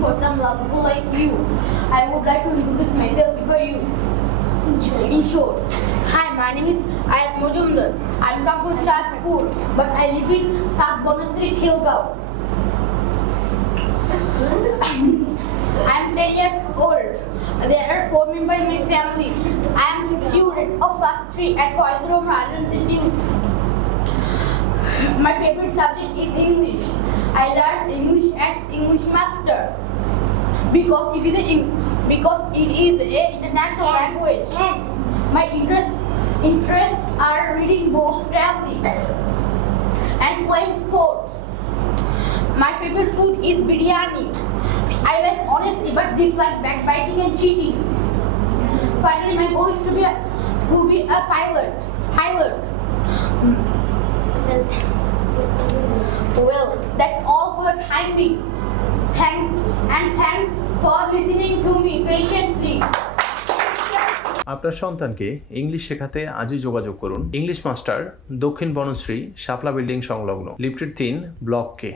for some lovable like you. I would like to introduce myself before you. In short, hi, my name is Ayat Mojumdar. I'm come from Chatpur, but I live in South Bonasri, Khilgaon. I'm 10 years old. There are 4 members in my family. I am a student of class 3 at Fazil Rahman Institute. My favorite subject is English. I learned English at English Master because it is an international language. My interests are reading books, traveling, and playing sports. My favorite food is biryani. I like honesty but dislike backbiting and cheating. Finally, my goal is to be a pilot. Well, that's all for the time being. Thanks for listening to me patiently. আপনার সন্তানকে English শেখাতে আজই যোগাযোগ করুন English master, দক্ষিণ বনশ্রী, শাপলা building সংলগ্ন, lifted 3, block কে।